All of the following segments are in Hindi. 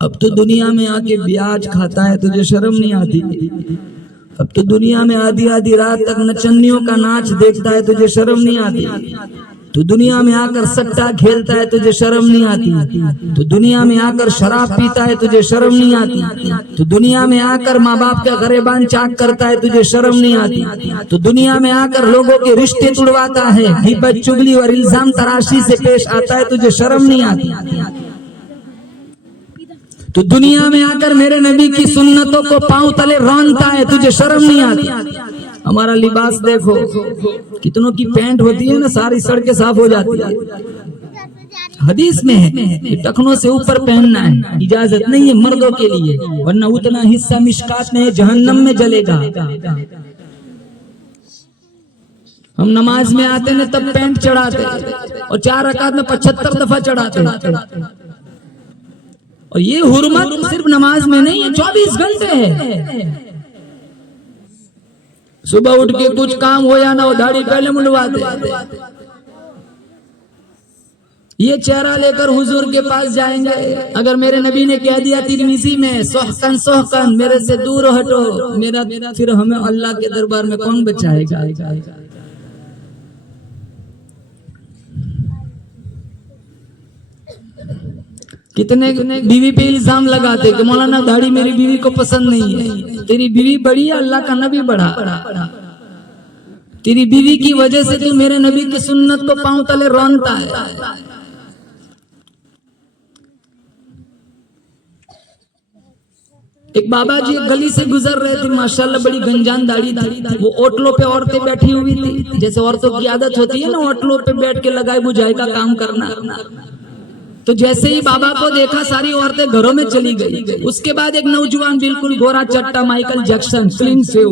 अब तो दुनिया में आके ब्याज खाता है, तुझे शर्म नहीं आती? अब तो दुनिया में आधी आधी रात तक नचनियों का नाच देखता है, तुझे शर्म नहीं आती? तो दुनिया में आकर सट्टा खेलता है, तुझे शर्म नहीं आती? तो दुनिया में आकर शराब पीता है, तुझे शर्म नहीं आती? तो दुनिया में आकर माँ बाप का गरेबान चाक करता है, तुझे शर्म नहीं आती? तो दुनिया में आकर लोगों के रिश्ते तुड़वाता है, गिबत चुगली और इल्जाम तराशी से पेश आता है, तुझे शर्म नहीं आती? तो दुनिया में आकर मेरे नबी की सुन्नतों को पांव तले रौंदता है, तुझे शर्म नहीं आती? हमारा लिबास देखो, कितनों की पैंट होती है ना, सारी सड़कें साफ हो जाती है। हदीस में है टखनों से ऊपर पहनना है, इजाजत नहीं है मर्दों के लिए, वरना उतना हिस्सा मिशकात में जहन्नम में जलेगा। हम नमाज में आते ना तब पैंट चढ़ाते और 4 रकात में 75 दफा चढ़ाते। और ये हुर्मत सिर्फ नमाज में नहीं है, 24 घंटे है। सुबह उठ के कुछ काम हो या ना हो, दाढ़ी पहले मुंडवाते। ये चेहरा लेकर हुजूर के पास जाएंगे। अगर मेरे नबी ने कह दिया तिरमिजी में सोहकन सोहकन, मेरे से दूर हटो, मेरा फिर हमें अल्लाह के दरबार में कौन बचाएगा? कितने बीवी पे इल्जाम लगाते कि मौलाना दाढ़ी मेरी बीवी को पसंद नहीं है। तेरी बीवी बड़ी है, अल्लाह का नबी बड़ा। तेरी बीवी की वजह से तू मेरे नबी की सुन्नत को पांव तले रौंदता है। एक बाबा जी गली से गुजर रहे थे, माशाल्लाह बड़ी गंजान दाढ़ी थी। वो ओटलों पे औरतें बैठी हुई थी, जैसे औरतों की आदत होती है ना ओटलों पे बैठ के लगाए बुझाए का काम करना। तो जैसे ही बाबा को देखा सारी औरतें घरों में चली गई। उसके बाद एक नौजवान बिल्कुल गोरा चट्टा माइकल जैक्सन क्लीन शेव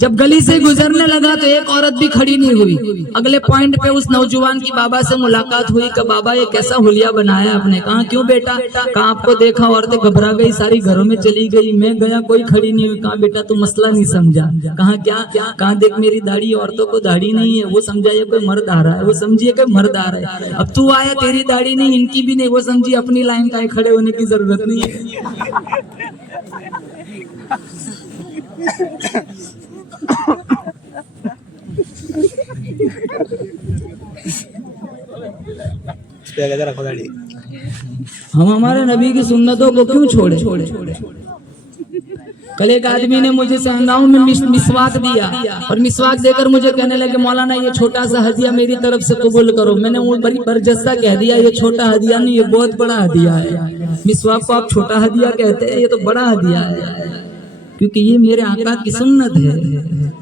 जब गली से गुजरने लगा तो एक औरत भी खड़ी नहीं हुई। अगले पॉइंट पे उस नौजवान की बाबा से मुलाकात हुई कि बाबा ये कैसा हुलिया बनाया आपने? कहा क्यों बेटा? कहा आपको देखा औरतें घबरा गई, सारी घरों में चली गई, मैं गया कोई खड़ी नहीं हुई। कहा बेटा तू मसला नहीं समझा। कहा क्या? कहा देख मेरी दाढ़ी, औरतों को दाढ़ी नहीं है, वो समझा ये कोई मर्द आ रहा है, वो समझिए कोई मर्द आ रहा है। अब तू आया, तेरी दाढ़ी नहीं, इनकी भी नहीं, वो समझी अपनी लाइन का खड़े होने की जरूरत नहीं है। हम हमारे नबी की सुन्नतों को क्यों छोड़े? कल एक आदमी ने मुझे सहनाओं में मिसवाक दिया और मिसवाक देकर मुझे कहने लगे मौलाना ये छोटा सा हदिया मेरी तरफ से कबूल करो। मैंने वो बड़ी बरजस्ता कह दिया ये छोटा हदिया नहीं, ये बहुत बड़ा हदिया है। मिसवाक को आप छोटा हदिया कहते हैं, ये तो बड़ा हदिया है, क्योंकि ये मेरे आका की सुन्नत है।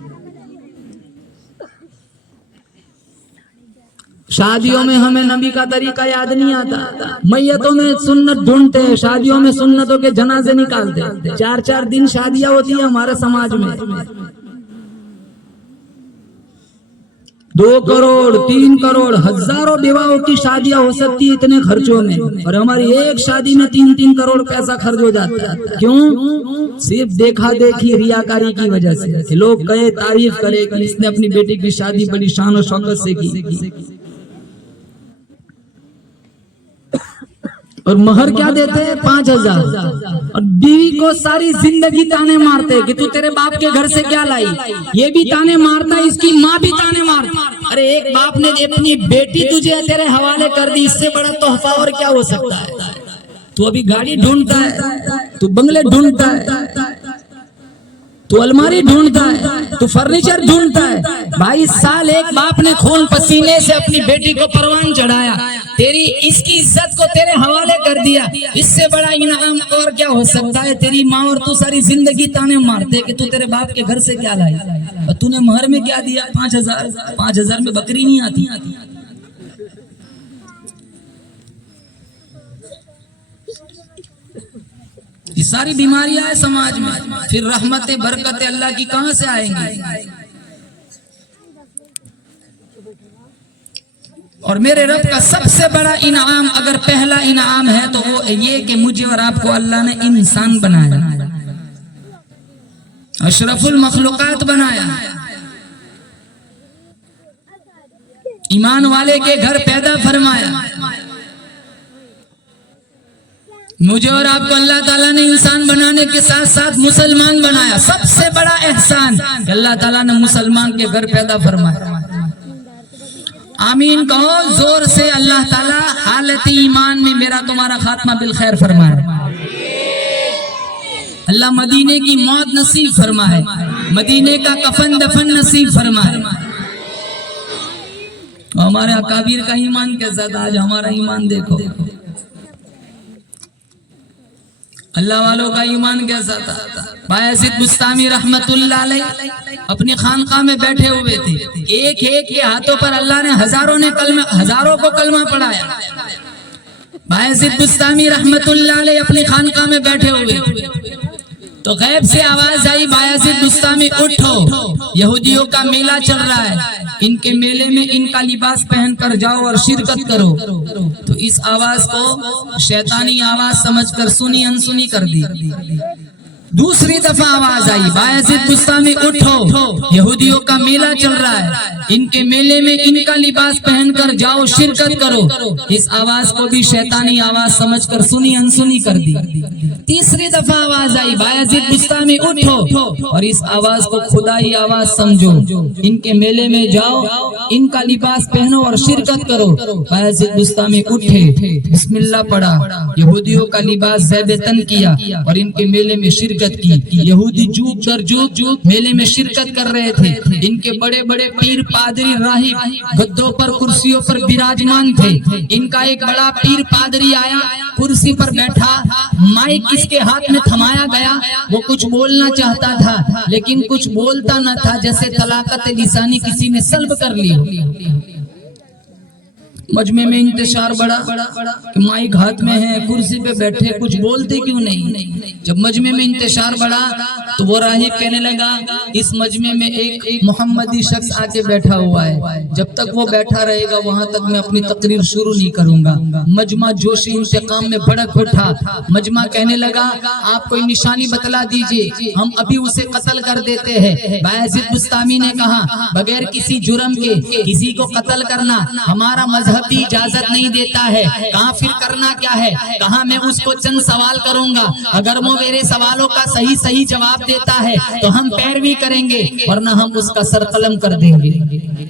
शादियों में हमें नबी का तरीका याद नहीं आता, मैयतों में सुन्नत ढूंढते हैं, शादियों में सुन्नतों के जनाजे निकालते हैं। 4-4 दिन शादियां होती है हमारे समाज में। 2 करोड़ 3 करोड़ हजारों विवाहों की शादियां हो सकती है इतने खर्चों में, और हमारी एक शादी में 3-3 करोड़ पैसा खर्च हो जाता है। क्यों? सिर्फ देखा देखी रियाकारी की वजह से कि लोग कहे तारीफ करे कि इसने अपनी बेटी की शादी बड़ी शान और शौकत से की। और महर क्या देते हैं? 5000। और बीवी को सारी जिंदगी ताने मारते कि तू तेरे बाप के घर से क्या लाई। ये भी ताने मारता है, इसकी माँ भी ताने मारती। अरे एक बाप ने अपनी बेटी तुझे तेरे हवाले कर दी, इससे बड़ा तोहफा और क्या हो सकता है? तू अभी गाड़ी ढूंढता है, तू बंगले ढूंढता है, तू अलमारी ढूंढता है, तू फर्नीचर ढूंढता है। 22 साल एक बाप ने खून पसीने से अपनी बेटी को परवान चढ़ाया, तेरी इसकी इज्जत को तेरे हवाले कर दिया, इससे बड़ा इनाम और क्या हो सकता है? तेरी माँ और तू सारी जिंदगी ताने मारते कि तू तेरे बाप के घर से क्या लाई, और तूने महर में क्या दिया? 5000। 5000 में बकरी नहीं आती। ये सारी बीमारियां है समाज में, फिर रहमत बरकत अल्लाह की कहां से आएंगी? और मेरे रब का सबसे बड़ा इनाम, अगर पहला इनाम है तो वो ये कि मुझे और आपको अल्लाह ने इंसान बनाया, अशरफुल मखलूकात बनाया, ईमान वाले के घर पैदा फरमाया। मुझे और आपको अल्लाह ताला ने इंसान बनाने के साथ साथ मुसलमान बनाया। सबसे बड़ा एहसान अल्लाह ताला ने मुसलमान के घर पैदा फरमाया। आमीन कहो जोर से। अल्लाह ताला हालत ईमान में मेरा तुम्हारा खात्मा बिल खैर फरमाए। अल्लाह मदीने की मौत नसीब फरमाए, मदीने का कफन दफन नसीब फरमाए। हमारे अकाबीर का ईमान कैसा था, आज हमारा ईमान देखो। अल्लाह वालों का ईमान कैसा था। बायज़ीद बुस्तामी रहमतुल्लाह अलैह अपनी खानकाह में बैठे हुए थे। एक एक के हाथों पर अल्लाह ने हजारों को कलमा पढ़ाया। बायज़ीद बुस्तामी रहमतुल्लाह अलैह अपनी खानकाह में बैठे हुए तो गैब से आवाज आई, बायज़ीद बुस्तामी उठो, यहूदियों का मेला चल रहा है, इनके मेले में इनका लिबास पहनकर जाओ और शिरकत करो। तो इस आवाज को शैतानी आवाज समझकर सुनी अनसुनी कर दी। दूसरी दफा आवाज आई, बायज़ीद बुस्तामी उठो, यहूदियों का मेला चल रहा है, इनके मेले में इनका लिबास पहनकर जाओ शिरकत करो। इस आवाज को भी शैतानी आवाज समझकर सुनी अनसुनी कर दी। तीसरी दफा आवाज आई, बायज़ीद बुस्तामी उठो, और इस आवाज को खुदाई आवाज समझो, इनके मेले में जाओ, इनका लिबास पहनो और शिरकत करो। बायज़ीद बुस्तामी उठे, बिस्मिल्लाह पढ़ा, यहूदियों का लिबास ज़ैबतन किया और इनके मेले में शिरकत की। यहूदी जूक कर जूक मेले में शिरकत कर रहे थे। इनके बड़े बड़े पीर पादरी राहिब गद्दों पर कुर्सियों पर विराजमान थे। इनका एक बड़ा पीर पादरी आया, कुर्सी पर बैठा, माइक इसके हाथ में थमाया गया। वो कुछ बोलना चाहता था लेकिन कुछ बोलता न था, जैसे तलाकत लिसानी किसी ने सल्ब कर ली। मजमे में इंतशार बढ़ा कि माइक हाथ में है, कुर्सी पे बैठे, कुछ बोलते क्यों नहीं। जब मजमे में इंतशार बढ़ा तो वो राहिब कहने लगा, इस मजमे में एक मोहम्मदी शख्स आके बैठा हुआ है, जब तक वो बैठा रहेगा वहां तक मैं अपनी तकरीर शुरू नहीं करूंगा। मजमा जोशी इंतकाम में भड़क उठा। मजमा कहने लगा, आप कोई निशानी बतला दीजिए, हम अभी उसे कत्ल कर देते हैं। बायज़ीद बुस्तामी ने कहा, बगैर किसी जुर्म के किसी को कत्ल करना हमारा मजहब भी इजाजत नहीं देता है। कहा फिर करना क्या है? कहा मैं उसको चंद सवाल करूंगा, अगर वो मेरे सवालों का सही जवाब देता है तो हम पैरवी करेंगे, वरना हम उसका सर कलम कर देंगे।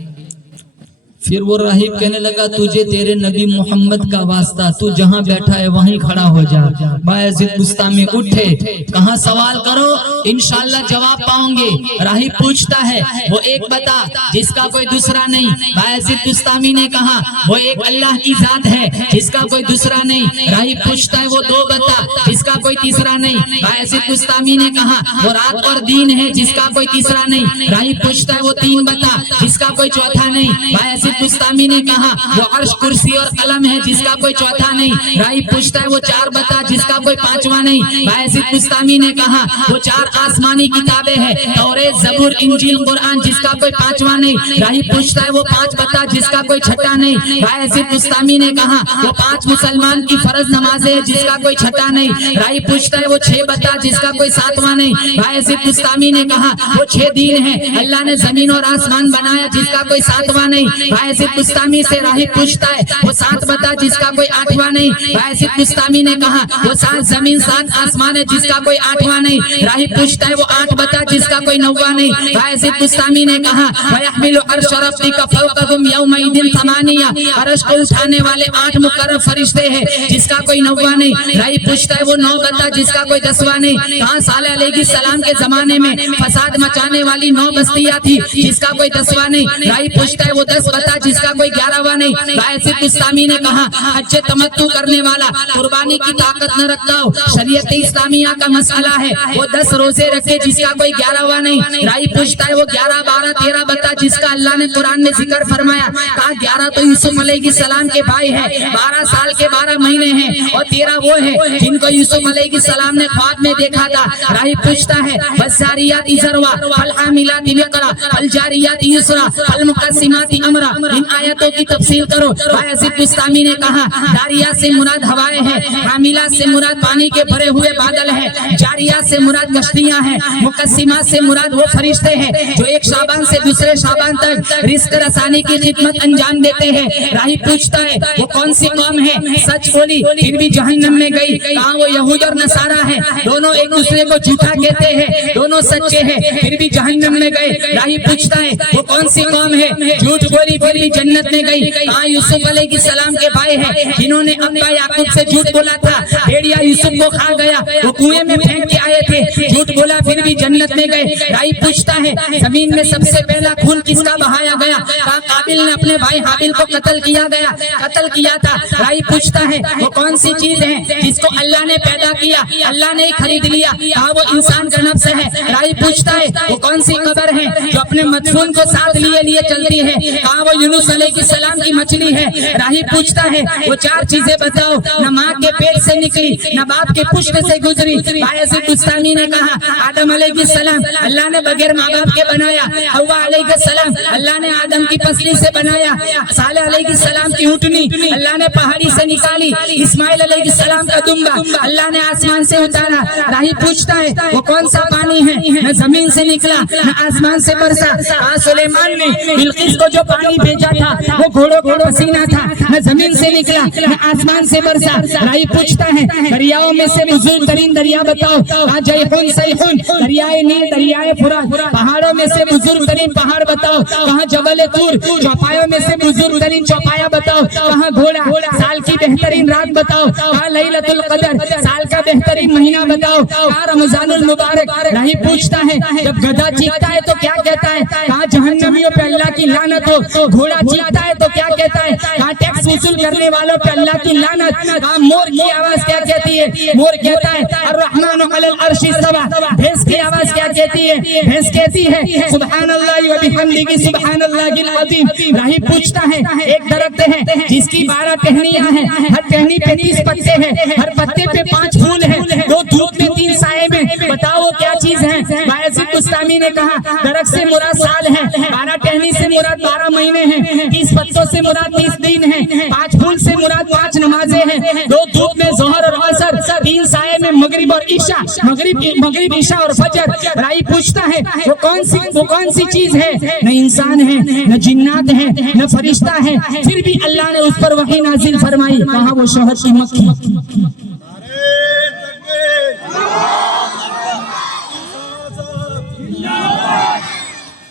फिर वो राहिब कहने लगा, तुझे तेरे नबी मोहम्मद का वास्ता, तू जहां बैठा है वहीं खड़ा हो जा। बायज़ीद बुस्तामी उठे, कहा सवाल करो, इंशाअल्लाह जवाब पाओगे। राहिब पूछता है, वो एक बता जिसका कोई दूसरा नहीं। बायज़ीद बुस्तामी ने कहा, वो एक अल्लाह की जात है जिसका कोई दूसरा नहीं। राहिब पूछता है, वो दो बता जिसका कोई तीसरा नहीं। बायज़ीद बुस्तामी ने कहा, वो रात और दिन है जिसका कोई तीसरा नहीं। राहिब पूछता है, वो तीन बता जिसका कोई चौथा नहीं। बायज़ीद बुस्तामी ने कहा, वो अर्श कुर्सी और कलम है जिसका कोई चौथा नहीं। राहिब पूछता है, वो चार बता जिसका कोई पांचवा नहीं। बायज़ीद बुस्तामी ने कहा, वो चार आसमानी किताबें हैं, तौरेत ज़बूर इंजील कुरान जिसका कोई पांचवा नहीं। राहिब पूछता है, वो पांच बता जिसका कोई छठा नहीं। बायज़ीद बुस्तामी ने कहा, वो पांच मुसलमान की फर्ज नमाजें है जिसका कोई छठा नहीं। राहिब पूछता है, वो छह बता जिसका कोई सातवां नहीं। बायज़ीद बुस्तामी ने कहा, वो छह दिन है, अल्लाह ने जमीन और आसमान बनाया जिसका कोई सातवां नहीं। बायज़ीद बुस्तामी से राहिब पूछता है, वो सात बता जिसका कोई आठवां नहीं। बायज़ीद बुस्तामी ने कहा, वो सात जमीन सात आसमान है जिसका कोई आठवां नहीं। राहिब पूछता है, वो आठ बता जिसका कोई नौवां नहीं। बायज़ीद बुस्तामी ने कहा, वयहमिलु अर्श रब्बिका फौकहुम यौमइदिन थमानिया, अर्श को उठाने वाले आठ मुकर्रब फरिश्ते हैं जिसका कोई नौवां नहीं। राहिब पूछता है, वो नौ बता जिसका कोई दसवां नहीं। कहा सालेह अलैहिस्सलाम के जमाने में फसाद मचाने वाली 9 बस्तियां थी जिसका कोई 10वां नहीं। राहिब पूछता है, वो 10 बता जिसका कोई 11वां नहीं। बायज़ीद बुस्तामी ने कहा, हज तमत्तु करने वाला कुर्बानी की ताकत न रखता हो, शरीयत इस्लामिया का मसला है, वो 10 रोजे रखे जिसका कोई 11वां नहीं। राहिब पूछता है, वो 11, 12, 13 बता जिसका अल्लाह ने कुरान में जिक्र फरमाया। कहा 11 तो यूसुफ अलैहिस्सलाम के भाई है, 12 साल के 12 महीने हैं, और 13 वो है जिनको यूसुफ अलैहिस्सलाम ने ख्वाब में देखा था। राहिब पूछता है, वज़ारियाती ज़रवा, फल हामिलाती विक़रा, फल जारियाती युसरा, फल मुक़स्सिमाती अमरा, इन आयतों की तफसील करो। बायज़ीद बुस्तामी ने कहा दारिया से मुराद हवाएं हैं, हामिला से मुराद पानी के भरे हुए बादल हैं, जारिया से मुराद कश्तियां हैं, मुकस्सिमा से मुराद वो फरिश्ते हैं जो एक शाबान से दूसरे शाबान तक रिस्क रसानी की खिदमत अंजाम देते हैं। राही पूछता है वो कौन सी कौम है, सच बोली फिर भी जहन्नम में गई। कहा वो यहूद और नसारा है, दोनों एक दूसरे को झूठा कहते हैं, दोनों सच्चे हैं फिर भी जहन्नम में गए। राही पूछता है वो कौन सी कौम है, झूठ बोली फिर भी जन्नत में गई। कहा यूसुफ अलैहिस्सलाम के भाई हैं जिन्होंने अब्बा याकूब से झूठ बोला था, भेड़िया यूसुफ को खा गया, वो कुएं में फेंक के आए थे, झूठ बोला फिर भी जन्नत में गए। राही पूछता है जमीन में सबसे पहला खून किसका बहाया गया। कहा काबिल ने अपने भाई हाबिल को कत्ल किया था। राही पूछता है वो कौन सी चीज है जिसको अल्लाह ने पैदा किया, अल्लाह ने खरीद लिया। कहा वो इंसान का नफ्स है। राही पूछता है वो कौन सी कब्र है जो अपने मदफून को साथ लिए चलती है। कहा वो यूनुस अलैहिस्सलाम की मछली है। राही पूछता है वो चार चीजें बताओ न माँ के पेट से निकली न बाप के पुष्ट से गुजरी। बायज़ीद बुस्तामी ने कहा आदम अलैहिस्सलाम अल्लाह ने बगैर माँ बाप के बनाया, हव्वा अलैहिस्सलाम अल्लाह ने आदम की पसली से बनाया, सालेह अलैहिस्सलाम की ऊँटनी अल्लाह ने पहाड़ी से निकाली, इस्माइल अलैहिस्सलाम का दुम्बा अल्लाह ने आसमान से उतारा। राही पूछता है वो कौन सा पानी है, न जमीन से निकला न आसमान से बरसा। सुलेमान ने बिल्किस को जो पानी भेजा था वो घोड़ों का पसीना था, न जमीन से निकला न आसमान से बरसा। राही पूछता है दरियाओं में से बुजुर्ग तरीन दरिया बताओ। जयहुन सैहुन दरियाए नील दरियाए फुरात। पहाड़ों में से बुजुर्ग तरीन पहाड़ बताओ। कहाँ जबल तूर। चौपायों में से बुजुर्ग तरीन चौपाया बताओ। कहाँ घोड़ा। साल की बेहतरीन रात बताओ। कहाँ लैलतुल कदर साल का बेहतरीन महीना बताओ। कहाँ रमजानुल मुबारक। राही पूछता है जब गधा चीखता है तो क्या कहता है। कहाँ जहन्नमियों पे अल्लाह की लानत हो। घोड़ा चीखता है तो क्या कहता है। कहाँ टैक्स वसूल करने वालों पे अल्लाह की लानत। कहाँ मोर की आवाज क्या कहती है। मोर कहता है अर्रहमानु अलल अर्शी इस्तवा। भैंस की आवाज क्या कहती है। भैंस कहती है सुब्हानल्लाहि व बिहम्दिही सुब्हानल्लाहिल अज़ीम। राही पूछता है एक दरख्त है जिसकी 12 टहनियां हैं, हर टहनी पे 30 पत्ते हैं, हर पत्ते पे 5 फूल हैं, 2 धूप में 3 साए में, बताओ क्या चीज है। बायज़ीद बुस्तामी ने कहा दरख्त से मुराद साल है, 12 टहनी से मुराद 12 महीने हैं, 30 पत्तों से मुराद 30 दिन हैं, 5 फूल से मुराद 5 नमाजें हैं, 2 धूप में जोहर और असर, 3 साए में मगरिब और ईशा, मगरिब ईशा और फजर। राही पूछता है वो कौन सी चीज है। न इंसान है, न जिन्नात है, न फरिश्ता है, फिर भी अल्लाह ने उस पर वही नाजिल फरमाई। कहा वो शहद की मक्खी।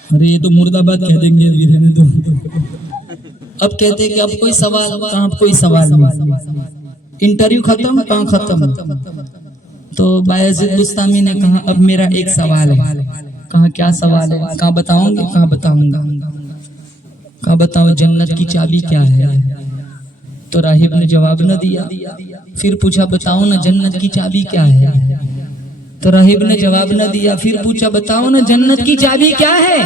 अरे ये तो मुर्दाबाद कह देंगे रहने दो। अब कहते हैं कि अब कोई सवाल, कहाँ अब कोई सवाल नहीं, इंटरव्यू खत्म, कहाँ खत्म। तो बायज़ीद बुस्तामी ने कहा अब मेरा एक सवाल है। कहा क्या सवाल है। कहाँ बताओगे। कहाँ बताऊंगा। कहा बताओ जन्नत की चाबी क्या है। तो राहिब ने जवाब न दिया। फिर पूछा बताओ ना जन्नत की चाबी क्या है। तो राहिब ने जवाब न दिया। फिर पूछा बताओ ना जन्नत की चाबी क्या है।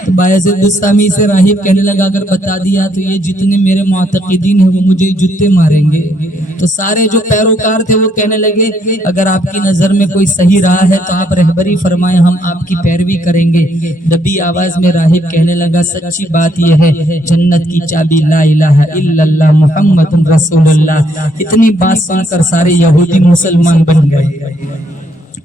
तो बायज़ीद बुस्तामी से राहिब कहने लगा अगर बता दिया तो ये जितने मेरे मुअतक़िदीन हैं वो मुझे जूते मारेंगे। तो सारे जो पैरोकार थे वो कहने लगे अगर आपकी नजर में कोई सही राह है तो आप रहबरी फरमाएं, हम आपकी पैरवी करेंगे। दबी आवाज में राहिब कहने लगा सच्ची बात यह है जन्नत की चाबी ला इलाहा इल्लल्लाह मुहम्मदुर रसूलुल्लाह। इतनी बात सुनकर सारे यहूदी मुसलमान बन गए।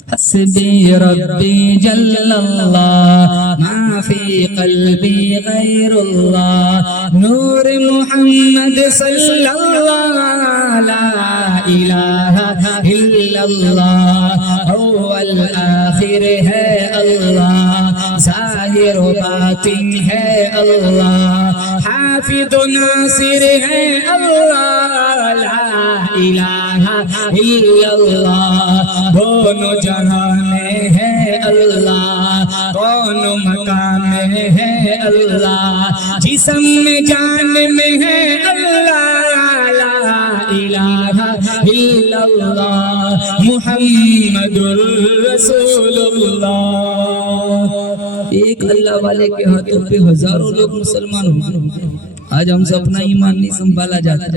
हस्बी रब्बी जल्लल्लाह मा फी क़ल्बी गैरुल्लाह नूर मुहम्मद सल्लल्लाह ला इलाहा इल्लल्लाह अव्वल आखिर है अल्लाह ज़ाहिर बातिन है अल्लाह हाफिज़ नासिर है अल्लाह ला इलाहा इल्लल्लाह। दोनों जहां में है अल्लाह, दोनों मकान में है अल्लाह, जिस्म में जान में है अल्लाह ला इलाहा इल्लल्लाह मुहम्मदुर रसूलुल्लाह। एक अल्लाह वाले के हाथों पे हजारों लोग मुसलमान हो। आज हमसे अपना ईमान नहीं संभाला जाता।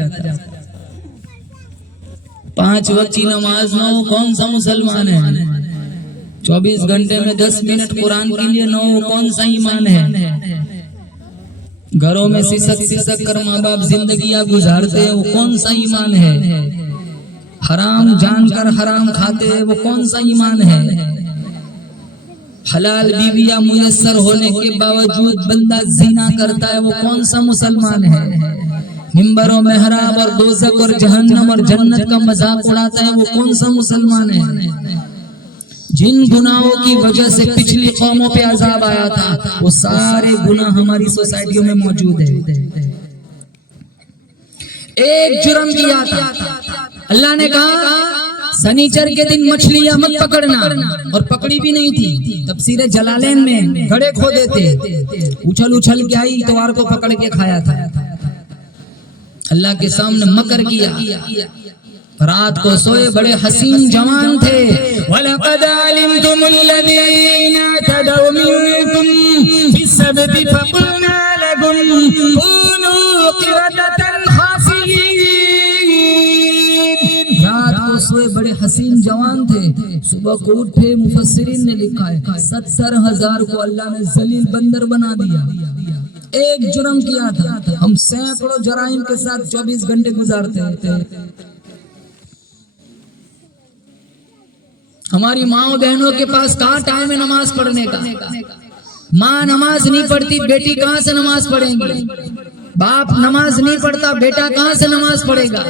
5 वक्त की नमाज न हो कौन सा मुसलमान है। 24 घंटे में 10 मिनट कुरान के लिए न हो कौन सा ईमान है। घरों में सिसक कर माँ बाप जिंदगियां गुजारते हैं, वो कौन सा ईमान है? हराम जानकर हराम खाते हैं, वो कौन सा ईमान है? हलाल बीवियां मुयस्सर होने के बावजूद बंदा जिना करता है, वो कौन सा मुसलमान है? मिंबरों में हराम और दोज़ख और जहन्नम और जन्नत का मजाक उड़ाता है, वो कौन सा मुसलमान है? जिन गुनाहों की वजह से पिछली कौमों पे अजाब आया था, वो सारे गुनाह हमारी सोसाइटियों में मौजूद है। एक जुर्म किया था, अल्लाह ने कहा शनिचर के दिन मछलियां मत पकड़ना, और पकड़ी भी नहीं थी। तफसीर जलालैन में घड़े खो देते, उछल उछल के आई, इतवार को पकड़ के खाया था। अल्लाह के सामने मकर किया। रात को सोए बड़े हसीन जवान थे। वलक़द अलिमतुमुल्लज़ीना तदऊ मिनकुम फिस्सब्ति फक़ुलना लहुम कूनू क़िरदतन ख़ासियीन। रात को सोए बड़े हसीन जवान थे, सुबह को उठे। मुफस्सिरीन ने लिखा है 70,000 को अल्लाह ने जलील बंदर बना दिया। एक जुर्म किया था। हम सैकड़ों जराइम के साथ 24 घंटे गुजारते थे। हमारी माँ बहनों के पास कहाँ टाइम है नमाज पढ़ने का? माँ नमाज नहीं पढ़ती, बेटी कहाँ से नमाज पढ़ेंगी? बाप नमाज नहीं पढ़ता, बेटा कहाँ से नमाज पढ़ेगा?